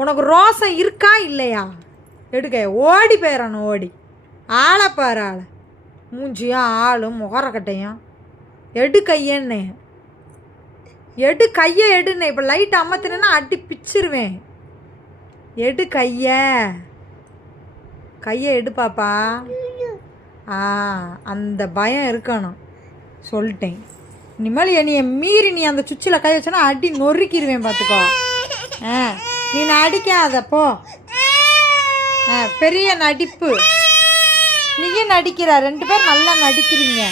உனக்கு ரோசம் இருக்கா இல்லையா? எடுக்க ஓடி போயிடணும். ஓடி ஆளை பாரு, ஆளை மூஞ்சியும் ஆளும் முகரக்கட்டையும். எடு கையன்னு, எடு கையை எடுன்னு. இப்போ லைட் அமர்த்தினா அடி பிச்சிருவேன். எடு கையை எடு பாப்பா. அந்த பயம் இருக்கணும். சொல்லிட்டேன். இனிமேல் என்னைய மீறி நீ அந்த சுவிட்சில் கை வச்சனா அடி நொறுக்கிடுவேன் பார்த்துக்கோ. நீ நடிக்காதப்போ. பெரிய நடிப்பு. நீயும் நடிக்கிற, 2 பேர் நல்லா நடிக்கிறீங்க.